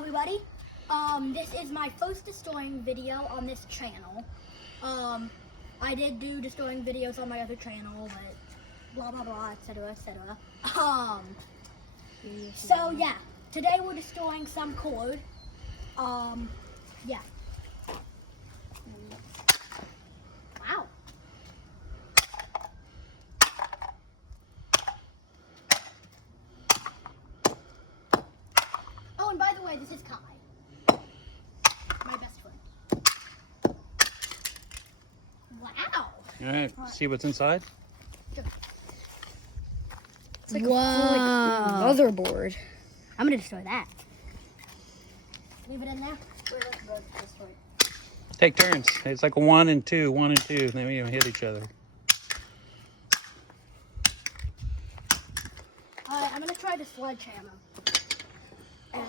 everybody. This is my first destroying video on this channel. I did do destroying videos on my other channel, but blah blah blah, etc. etc. So yeah, today we're destroying some code. Yeah. Wow. Oh, and by the way, this is Kai, my best friend. Wow. All right, see what's inside? It's like a full, motherboard. I'm gonna destroy that. Leave it in there. Let's both destroy it. Take turns. It's like a 1 and 2, 1 and 2. Then we hit each other. Alright, I'm gonna try the sledgehammer. SLUDGE.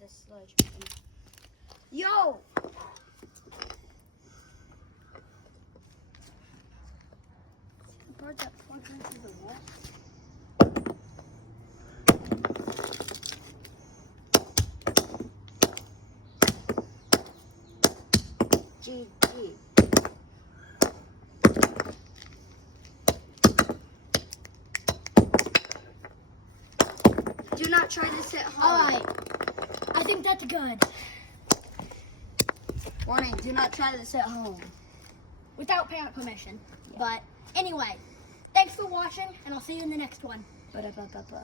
The sledgehammer. Yo! Bird that plugs into the wall. GG. Do not try this at home. Alright. I think that's good. Warning, do not try this at home. Without parent permission. But anyway, thanks for watching, and I'll see you in the next one. Ba-da-ba-ba-ba.